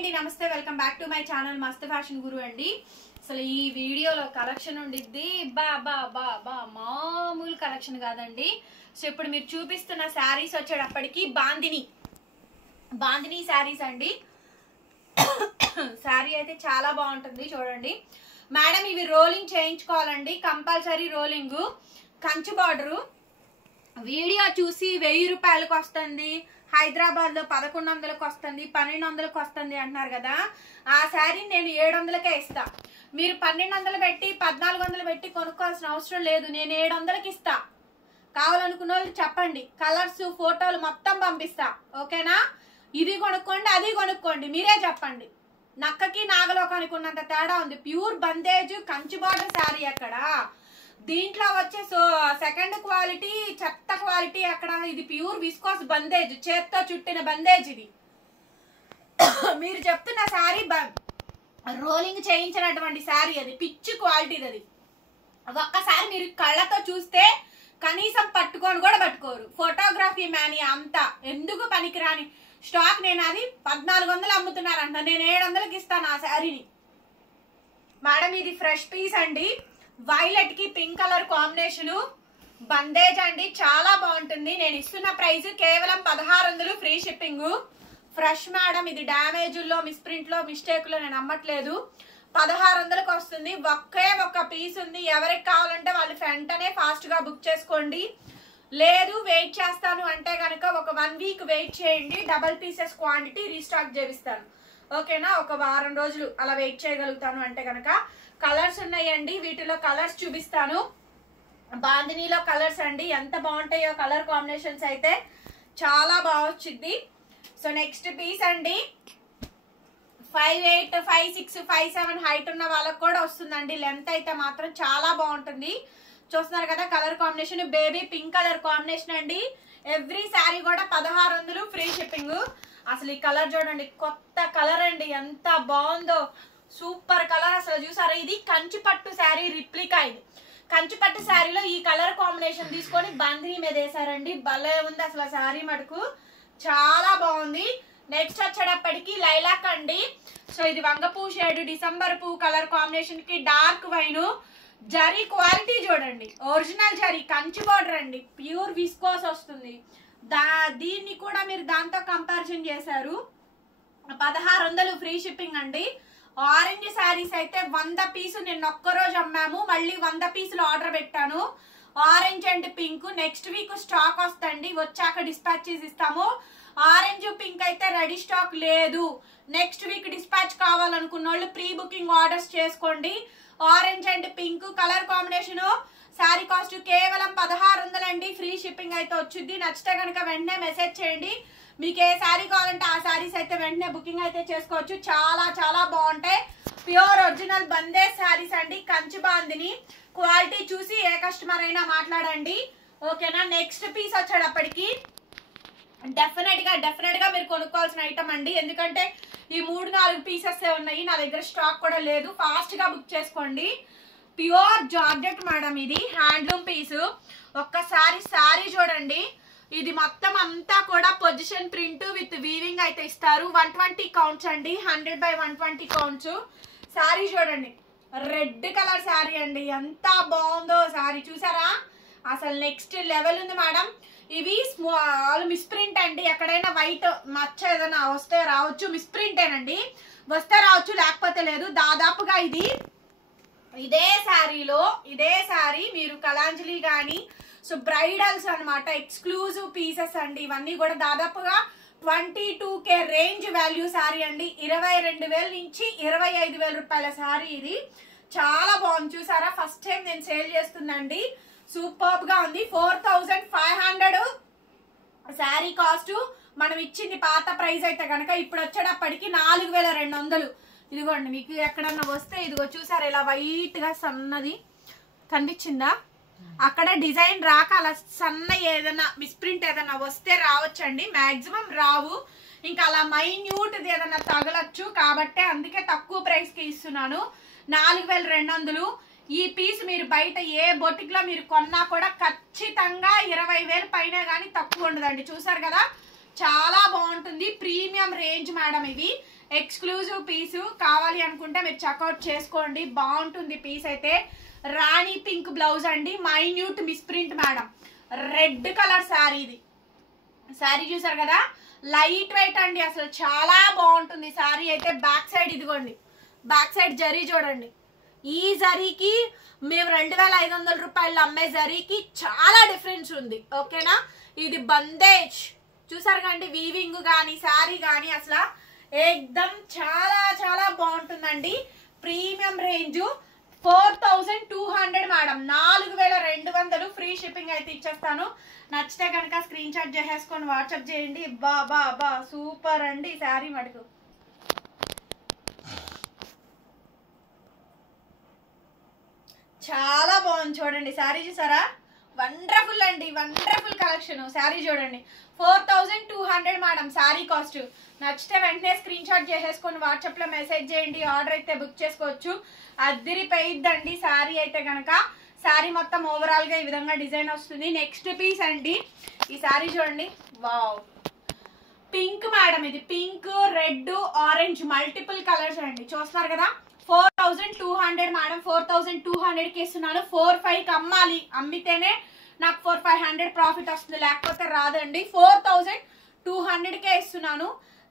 అండి నమస్తే welcome back to my channel మస్త్ ఫ్యాషన్ గురు అండి. అసలు ఈ వీడియోలో కలెక్షన్ ఉండిద్ది బా బా బా బా మామూలు కలెక్షన్ కాదండి. సో ఇప్పుడు మీరు చూపిస్తున్న శారీస్ వచ్చేటప్పటికి బాందిని శారీస్ అండి. శారీ అయితే చాలా బాగుంటుంది చూడండి మేడం. ఇవి రోలింగ్ చేయించుకోవాలండి compulsory. Rolling Kanchi border. Video చూసి 1000 రూపాయలకు వస్తుంది, హైదరాబాద్ లో 1100కి వస్తుంది, 1200కి వస్తుంది అంటున్నారు కదా. ఆ శారీ నేను 700కే ఇస్తా. మీరు 1200 పెట్టి 1400 పెట్టి కొనుక్కోవాల్సిన అవసరం లేదు. నేను 700కి ఇస్తా. కావాలనుకున్న వాళ్ళు చెప్పండి, కలర్స్ ఫోటోలు మొత్తం పంపిస్తా. ఓకేనా? ఇది కొనుక్కోండి అది కొనుక్కోండి, మీరే చెప్పండి. నక్కకి నాగలోకానికి ఉన్నంత తేడా ఉంది. ప్యూర్ బందేజ్ కంచి బార్డర్ శారీ అక్కడ. దీంట్లో వచ్చే సెకండ్ క్వాలిటీ చెత్త క్వాలిటీ అక్కడ. ఇది ప్యూర్ విస్కోస్ బందేజ్, చేత్తో చుట్టిన బందేజ్. ఇది మీరు చెప్తున్న శారీ రోలింగ్ చేయించినటువంటి శారీ. అది పిచ్చి క్వాలిటీ. అది ఒక్కసారి మీరు కళ్ళతో చూస్తే కనీసం పట్టుకొని కూడా పట్టుకోరు. ఫోటోగ్రఫీ మ్యాని అంతా ఎందుకు పనికిరాని స్టాక్. నేను అది 1400 అమ్ముతున్నారంట, నేను 700కి ఇస్తాను ఆ శారీని. మేడం ఇది ఫ్రెష్ పీస్ అండి. వైలెట్ కి పింక్ కలర్ కాంబినేషన్ బందేజ్ అండి, చాలా బాగుంటుంది. నేను ఇస్తున్న ప్రైస్ కేవలం 1600 ఫ్రీ షిప్పింగ్. Fresh madam. ఇది డ్యామేజ్లో మిస్ప్రింట్ లో మిస్టేక్ లో నేను అమ్మట్లేదు. 1600కి వస్తుంది. ఒకే ఒక్క పీస్ ఉంది. ఎవరికి కావాలంటే వాళ్ళు వెంటనే ఫాస్ట్ గా బుక్ చేసుకోండి. లేదు వెయిట్ చేస్తాను అంటే కనుక ఒక 1 వీక్ వెయిట్ చేయండి. డబల్ పీసెస్ క్వాంటిటీ రీస్టాక్ చేపిస్తాను. ఓకేనా? ఒక వారం రోజులు అలా వెయిట్ చేయగలుగుతాను అంటే కనుక. కలర్స్ ఉన్నాయండి, వీటిలో కలర్స్ చూపిస్తాను. బాందినీలో కలర్స్ అండి ఎంత బాగుంటాయో. కలర్ కాంబినేషన్స్ అయితే చాలా బాగా వచ్చింది. సో నెక్స్ట్ పీస్ అండి. 5'8", 5'6", 5'7" హైట్ ఉన్న వాళ్ళకి కూడా వస్తుందండి. లెంత్ అయితే మాత్రం చాలా బాగుంటుంది. చూస్తున్నారు కదా colour combination. Baby pink colour combination అండి. ఎవ్రీ శారీ కూడా 1600 ఫ్రీ షిప్పింగ్. అసలు ఈ కలర్ చూడండి, కొత్త కలర్ అండి, ఎంత బాగుందో. సూపర్ కలర్ అసలు. చూసారా? ఇది కంచి పట్టు శారీ రిప్లికా. ఇది కంచి పట్టు శారీలో ఈ కలర్ కాంబినేషన్ తీసుకొని బాందిని మీద వేసారండి. భలే ఉంది అసలు శారీ మటుకు, చాలా బాగుంది. నెక్స్ట్ వచ్చేటప్పటికి లైలాక్ అండి. సో ఇది వంగపూ షేడ్, డిసెంబర్ పువ్వు కలర్ కాంబినేషన్ కి డార్క్ వైన్. జరీ క్వాలిటీ చూడండి, ఒరిజినల్ జరీ కంచి బార్డర్ అండి. ప్యూర్ విస్కోస్ వస్తుంది. దీన్ని కూడా మీరు దాంతో కంపారిజన్ చేశారు. 1600 ఫ్రీ షిప్పింగ్ అండి. ఆరెంజ్ శారీస్ అయితే 100 పీసులు నేను ఒక్కరోజు అమ్మాము. మళ్ళీ 100 పీసులు ఆర్డర్ పెట్టాను. Orange and pink next week stock వస్తుంది. వచ్చాక డిస్పాచ్ చేసి ఇస్తాము. ఆరెంజ్ పింక్ అయితే రెడీ స్టాక్ లేదు. నెక్స్ట్ వీక్ డిస్పాచ్ కావాలనుకున్న వాళ్ళు ప్రీ బుకింగ్ ఆర్డర్స్ చేసుకోండి. Orange and pink colour combination. Sari cost కేవలం 1600 అండి. ఫ్రీ షిప్పింగ్ అయితే వచ్చింది. నచ్చితే కనుక వెంటనే మెసేజ్ చేయండి. మీకు ఏ శారీ కావాలంటే ఆ శారీస్ అయితే వెంటనే బుకింగ్ అయితే చేసుకోవచ్చు. చాలా చాలా బాగుంటాయి. ప్యూర్ ఒరిజినల్ బందేజ్ శారీస్ అండి. కంచి బాందిని క్వాలిటీ చూసి ఏ కస్టమర్ అయినా మాట్లాడండి. ఓకేనా? నెక్స్ట్ పీస్ వచ్చేటప్పటికి డెఫినెట్ గా మీరు కొనుక్కోవాల్సిన ఐటమ్ అండి. ఎందుకంటే ఈ 3-4 పీసెస్ ఉన్నాయి, నా దగ్గర స్టాక్ కూడా లేదు. ఫాస్ట్ గా బుక్ చేసుకోండి. Pure georgette madam. ఇది హ్యాండ్లూమ్ పీస్. ఒక్కసారి శారీ చూడండి. ఇది మొత్తం అంతా కూడా పొజిషన్ ప్రింట్ విత్ వీవింగ్ అయితే ఇస్తారు. 120 కౌంట్స్ అండి. 100/120 కౌంట్స్. శారీ చూడండి, రెడ్ కలర్ శారీ అండి. ఎంత బాగుందో శారీ. చూసారా? అసలు నెక్స్ట్ లెవెల్ ఉంది మేడం. ఇవి స్మాల్ మిస్ప్రింట్ అండి. ఎక్కడైనా వైట్ మచ్చ ఏదైనా వస్తే రావచ్చు. మిస్ప్రింటేనండి, వస్తే రావచ్చు లేకపోతే లేదు. దాదాపుగా ఇదే శారీ మీరు కలాంజలి గాని సో బ్రైడల్స్ అనమాట. ఎక్స్క్లూజివ్ పీసెస్ అండి ఇవన్నీ కూడా. దాదాపుగా 22K రేంజ్ వాల్యూ శారీ అండి. 22,000 నుంచి 25,000 రూపాయల శారీ. ఇది చాలా బాగుంది. చూసారా? ఫస్ట్ టైం నేను సేల్ చేస్తుందండి. సూపర్ గా ఉంది. 4500 శారీ కాస్ట్. మనం ఇచ్చింది పాత ప్రైస్ అయితే కనుక ఇప్పుడు వచ్చేటప్పటికి 4200. ఇదిగోండి, మీకు ఎక్కడన్నా వస్తే ఇదిగో చూసారా ఇలా వైట్ గా సన్నది కనిపించిందా? అక్కడ డిజైన్ రాక అలా సన్న ఏదైనా మిస్ప్రింట్ ఏదైనా వస్తే రావచ్చండి. మాక్సిమం రావు. ఇంకా అలా మైన్యూట్ ఏదైనా తగలచ్చు. కాబట్టి అందుకే తక్కువ ప్రైస్ కి ఇస్తున్నాను. 4200. ఈ పీస్ మీరు బయట ఏ బొటిక్ లో మీరు కొన్నా కూడా ఖచ్చితంగా 20,000 పైన కానీ తక్కువ ఉండదండి. చూసారు కదా? చాలా బాగుంటుంది. Premium range madam. ఇది ఎక్స్క్లూజివ్ పీసు. కావాలి అనుకుంటే మీరు చెక్అవుట్ చేసుకోండి, బాగుంటుంది పీస్ అయితే. రాణి పింక్ బ్లౌజ్ అండి, minute misprint madam, red colour sari. ఇది శారీ చూసారు కదా, లైట్ వెయిట్ అండి, అసలు చాలా బాగుంటుంది శారీ అయితే. బ్యాక్ సైడ్ ఇదిగోండి, బ్యాక్ సైడ్ జరీ చూడండి. ఈ జరీకి మేము 2500 రూపాయలు అమ్మే జరీకి చాలా డిఫరెన్స్ ఉంది, ఓకేనా. ఇది బందేజ్ చూసారు కండి, వీవింగ్ కానీ శారీ కానీ అసలు ఏకదం చాలా చాలా బాగుంటుందండి. Premium range 4200 madam, 4200 free shipping అయితే ఇచ్చేస్తాను. నచ్చితే కనుక స్క్రీన్ షాట్ చేసేసుకొని వాట్సాప్ చేయండి. బా సూపర్ అండి శారీ మటుకు. చాలా బాగుంది చూడండి శారీ, చూసారా, వండర్ఫుల్ అండి, వండర్ఫుల్ కలెక్షన్. శారీ చూడండి 4200 మేడం శారీ కాస్ట్. నచ్చితే వెంటనే స్క్రీన్ షాట్ చేసేసుకొని వాట్సాప్ లో మెసేజ్ చేయండి, ఆర్డర్ అయితే బుక్ చేసుకోవచ్చు. అదిరిపోయిద్దండి శారీ అయితే కనుక. శారీ మొత్తం ఓవరాల్ గా ఈ విధంగా డిజైన్ వస్తుంది. నెక్స్ట్ పీస్ అండి, ఈ శారీ చూడండి, వావ్, పింక్ మేడం. ఇది pink, red, orange multiple colours అండి, చూస్తున్నారు కదా. 4200 మేడం, 4200 కి ఇస్తున్నాను. 4500 అమ్మాలి, అమ్మితేనే నాకు 4500 ప్రాఫిట్ వస్తుంది, లేకపోతే రాదండి. 4200 కే ఇస్తున్నాను.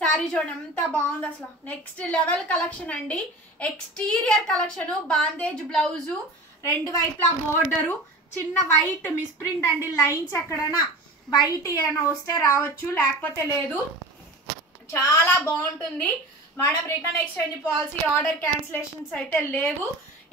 శారీ చూడండి ఎంత బాగుంది అసలు, నెక్స్ట్ లెవెల్ కలెక్షన్ అండి. ఎక్స్టీరియర్ కలెక్షన్, బాందేజ్ బ్లౌజు, రెండు వైపులా బోర్డరు, చిన్న వైట్ మిస్ప్రింట్ అండి. లైన్స్ ఎక్కడైనా వైట్ ఏమైనా వస్తే రావచ్చు, లేకపోతే లేదు. చాలా బాగుంటుంది madam. Return exchange policy, order cancellations అయితే లేవు.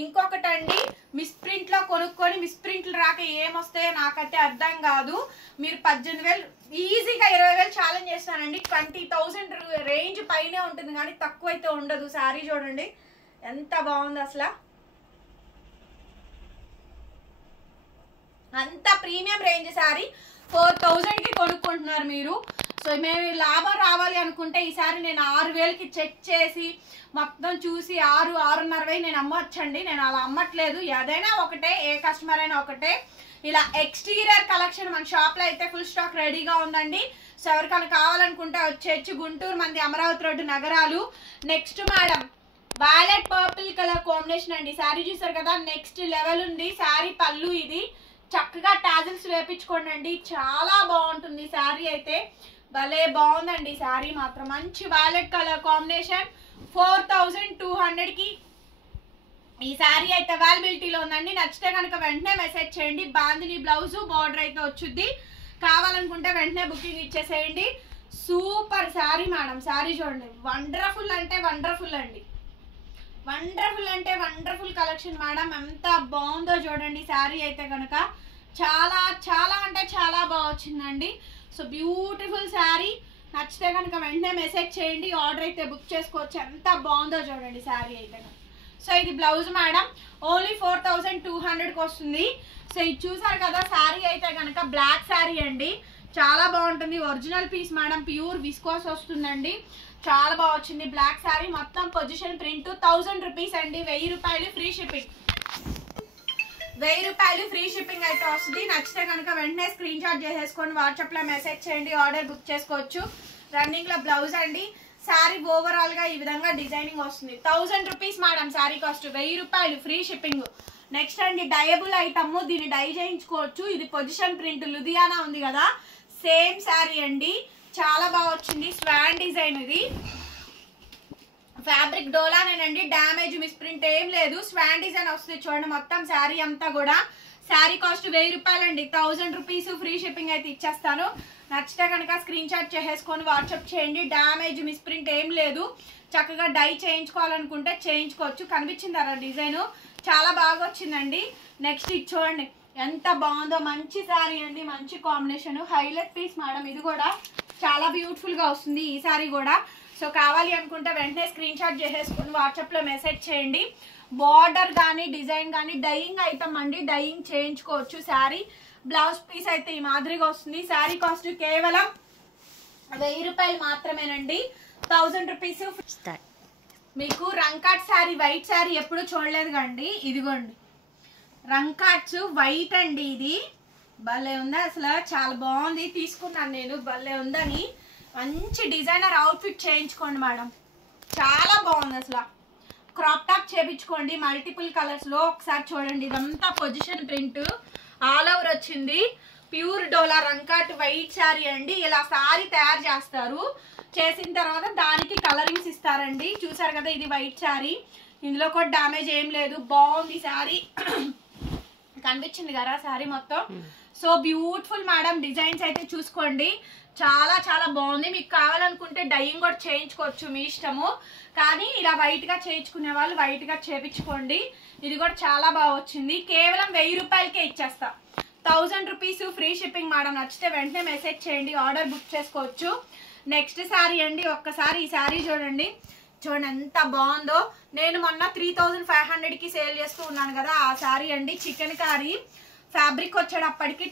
ఇంకొకటండి, మిస్ప్రింట్ లో కొనుక్కొని మిస్ప్రింట్లు రాక ఏమొస్తాయో నాకైతే అర్థం కాదు. మీరు 18,000 ఈజీగా 20,000 ఛాలెంజ్ చేస్తానండి. 20,000 రేంజ్ పైనే ఉంటుంది కానీ తక్కువ అయితే ఉండదు. శారీ చూడండి ఎంత బాగుంది అసలు, అంత ప్రీమియం రేంజ్ శారీ 4000 కి కొనుక్కుంటున్నారు మీరు. సో మేము లాభం రావాలి అనుకుంటే ఈసారి నేను 6000కి చెక్ చేసి మొత్తం చూసి 6-6.5 నేను అమ్మొచ్చండి. నేను అలా అమ్మట్లేదు, ఏదైనా ఒకటే, ఏ కస్టమర్ అయినా ఒకటే. ఇలా ఎక్స్టీరియర్ కలెక్షన్ మన షాప్ లో అయితే ఫుల్ స్టాక్ రెడీగా ఉందండి. సో ఎవరికైనా కావాలనుకుంటే వచ్చేసి గుంటూరు మంది, అమరావతి రోడ్డు, నగరాలు. Next madam, violet purple colour combination అండి. శారీ చూసారు కదా, నెక్స్ట్ లెవెల్ ఉంది. శారీ పళ్ళు ఇది, చక్కగా టాజిల్స్ వేపించుకోండి అండి, చాలా బాగుంటుంది శారీ అయితే. భలే బాగుందండి శారీ మాత్రం, మంచి వైలెట్ కలర్ కాంబినేషన్. 4200 కి ఈ శారీ అయితే అవైలబిలిటీలో ఉందండి. నచ్చితే కనుక వెంటనే మెసేజ్ చేయండి. బాందిని బ్లౌజ్, బార్డర్ అయితే వచ్చుద్ది. కావాలనుకుంటే వెంటనే బుకింగ్ ఇచ్చేసేయండి. Super sari madam. శారీ చూడండి, వండర్ఫుల్ అంటే వండర్ఫుల్ అండి, వండర్ఫుల్ అంటే వండర్ఫుల్ కలెక్షన్ మేడం. ఎంత బాగుందో చూడండి శారీ అయితే కనుక. చాలా చాలా అంటే చాలా బాగా వచ్చిందండి. So beautiful sari. నచ్చితే కనుక వెంటనే మెసేజ్ చేయండి, ఆర్డర్ అయితే బుక్ చేసుకోవచ్చు. ఎంత బాగుందో చూడండి శారీ అయితే. సో ఇది బ్లౌజ్ మేడం, ఓన్లీ 4200కి వస్తుంది. సో ఇది చూసారు కదా శారీ అయితే కనుక, బ్లాక్ శారీ అండి, చాలా బాగుంటుంది. Original piece madam, pure viscose వస్తుందండి, చాలా బాగా వచ్చింది. బ్లాక్ శారీ మొత్తం పొజిషన్ ప్రింట్. 1000 రూపీస్ అండి, 1000 రూపాయలు ఫ్రీ షిప్పింగ్, 1000 రూపాయలు ఫ్రీ షిప్పింగ్ అయితే వస్తుంది. నచ్చితే కనుక వెంటనే స్క్రీన్ షాట్ చేసేసుకొని వాట్సాప్ లో మెసేజ్ చేయండి, ఆర్డర్ బుక్ చేసుకోవచ్చు. రన్నింగ్ లో బ్లౌజ్ అండి. శారీ ఓవరాల్ గా ఈ విధంగా డిజైనింగ్ వస్తుంది. 1000 రూపీస్ మేడం శారీ కాస్ట్, 1000 రూపాయలు ఫ్రీ షిప్పింగ్. నెక్స్ట్ అండి, డయబుల్ ఐటమ్, దీన్ని డై చేయించుకోవచ్చు. ఇది పొజిషన్ ప్రింట్, లుధియానా ఉంది కదా, సేమ్ శారీ అండి, చాలా బాగా వచ్చింది. స్వాన్ డిజైన్, ఇది ఫ్యాబ్రిక్ డోలానేనండి, డ్యామేజ్ మిస్ప్రింట్ ఏం లేదు. స్వాన్ డిజైన్ వస్తుంది చూడండి మొత్తం శారీ అంతా కూడా. శారీ కాస్ట్ 1000 రూపాయలు అండి, 1000 రూపీస్ ఫ్రీ షిప్పింగ్ అయితే ఇచ్చేస్తాను. నచ్చితే కనుక స్క్రీన్ షాట్ చేసేసుకొని వాట్సాప్ చేయండి. డ్యామేజ్ మిస్ప్రింట్ ఏం లేదు, చక్కగా డై చేయించుకోవాలనుకుంటే చేయించుకోవచ్చు. కనిపించిందా డిజైన్, చాలా బాగా వచ్చిందండి. నెక్స్ట్ ఇది చూడండి ఎంత బాగుందో, మంచి శారీ అండి, మంచి కాంబినేషన్, హైలైట్ పీస్ మేడం. ఇది కూడా చాలా బ్యూటిఫుల్ గా వస్తుంది ఈ శారీ కూడా. సో కావాలి అనుకుంటే వెంటనే స్క్రీన్ షాట్ చేసేసుకొని వాట్సాప్ లో మెసేజ్ చేయండి. బార్డర్ కానీ డిజైన్ కానీ డైయింగ్ ఐటమ్ అండి, డైయింగ్ చేయించుకోవచ్చు. శారీ బ్లౌజ్ పీస్ అయితే ఈ మాదిరిగా వస్తుంది. శారీ కాస్ట్ కేవలం 1000 రూపాయలు మాత్రమేనండి, 1000 రూపీస్. మీకు రంకాట్ శారీ, వైట్ శారీ ఎప్పుడు చూడలేదు కండి, ఇదిగోండి రంకాట్స్ వైట్ అండి. ఇది భలే ఉంది అసలు, చాలా బాగుంది, తీసుకున్నాను నేను, భలే ఉందని. మంచి డిజైనర్ అవుట్ఫిట్ చేయించుకోండి మేడం. చాలా బాగుంది అసలు. క్రాప్ టాప్ చేపించుకోండి మల్టిపుల్ కలర్స్ లో. ఒకసారి చూడండి, ఇదంతా పొజిషన్ ప్రింట్ ఆల్ ఓవర్ వచ్చింది. ప్యూర్ డోలా రంకాట్ వైట్ శారీ అండి. ఇలా శారీ తయారు చేస్తారు, చేసిన తర్వాత దానికి కలరింగ్స్ ఇస్తారండి. చూసారు కదా, ఇది వైట్ శారీ, ఇందులో కూడా డ్యామేజ్ ఏం లేదు, బాగుంది శారీ. కనిపించింది కదా శారీ మొత్తం. So beautiful madam. డిజైన్స్ అయితే చూసుకోండి, చాలా చాలా బాగుంది. మీకు కావాలనుకుంటే డైయింగ్ కూడా చేయించుకోవచ్చు, మీ ఇష్టము. కానీ ఇలా వైట్ గా చేయించుకునే వాళ్ళు వైట్ గా చేయించుకోండి. ఇది కూడా చాలా బాగా వచ్చింది. కేవలం 1000 రూపాయలకే ఇచ్చేస్తా. 1000 రూపీస్ ఫ్రీ షిప్పింగ్ మేడం. నచ్చితే వెంటనే మెసేజ్ చేయండి, ఆర్డర్ బుక్ చేసుకోవచ్చు. నెక్స్ట్ శారీ అండి, ఒక్కసారి ఈ శారీ చూడండి. చూడండి ఎంత బాగుందో. నేను మొన్న 3500కి సేల్ చేస్తూ ఉన్నాను కదా, ఆ శారీ అండి. చికెన్ కారీ ఫ్యాబ్రిక్ వచ్చేటప్పటికి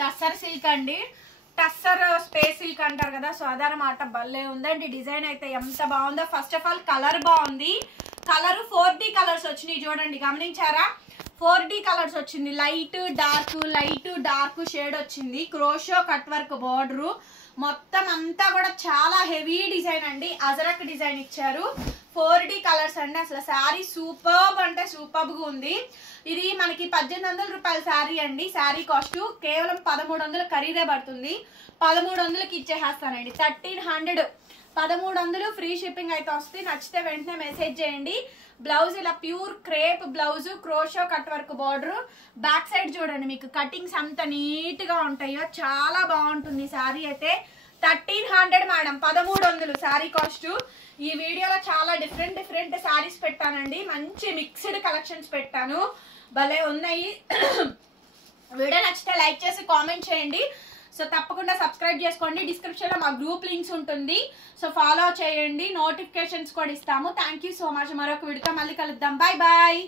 టస్సర్ సిల్క్ అండి. టస్సర్ స్పేస్ సిల్క్ అంటారు కదా, సో అదనమాట. భలే ఉందండి డిజైన్ అయితే, ఎంత బాగుందో. ఫస్ట్ ఆఫ్ ఆల్ కలర్ బాగుంది. కలర్ 4D కలర్స్ వచ్చినాయి చూడండి, గమనించారా? 4D కలర్స్ వచ్చింది. లైట్ డార్క్ షేడ్ వచ్చింది. క్రోషో కట్ వర్క్ బార్డర్ మొత్తం అంతా కూడా చాలా హెవీ డిజైన్ అండి. అజరక్ డిజైన్ ఇచ్చారు. 4D కలర్స్ అండి. అసలు శారీ సూపర్బ్ అంటే సూపర్బ్ గా ఉంది. ఇది మనకి 1800 రూపాయల శారీ అండి. శారీ కాస్ట్ కేవలం 1300 ఖరీదే పడుతుంది. 1300కి ఇచ్చేసేస్తానండి. 1300 1300 ఫ్రీ షిప్పింగ్ అయితే వస్తుంది. నచ్చితే వెంటనే మెసేజ్ చేయండి. బ్లౌజ్ ఇలా pure crepe blouse, crochet cut work border. Back side చూడండి, మీకు కటింగ్స్ అంత నీట్ గా ఉంటాయో, చాలా బాగుంటుంది శారీ అయితే. 1300 మేడం, 1300 శారీ కాస్ట్. ఈ వీడియోలో చాలా డిఫరెంట్ శారీస్ పెట్టానండి. మంచి మిక్స్డ్ కలెక్షన్స్ పెట్టాను, భలే ఉన్నాయి. వీడియో నచ్చితే లైక్ చేసి కామెంట్ చేయండి. సో తప్పకుండా సబ్స్క్రైబ్ చేసుకోండి. డిస్క్రిప్షన్ లో మా గ్రూప్ లింక్స్ ఉంటుంది, సో ఫాలో చేయండి. నోటిఫికేషన్స్ కూడా ఇస్తాము. Thank you so much. మరొక వీడియోతో మళ్ళీ కలుద్దాం. Bye bye.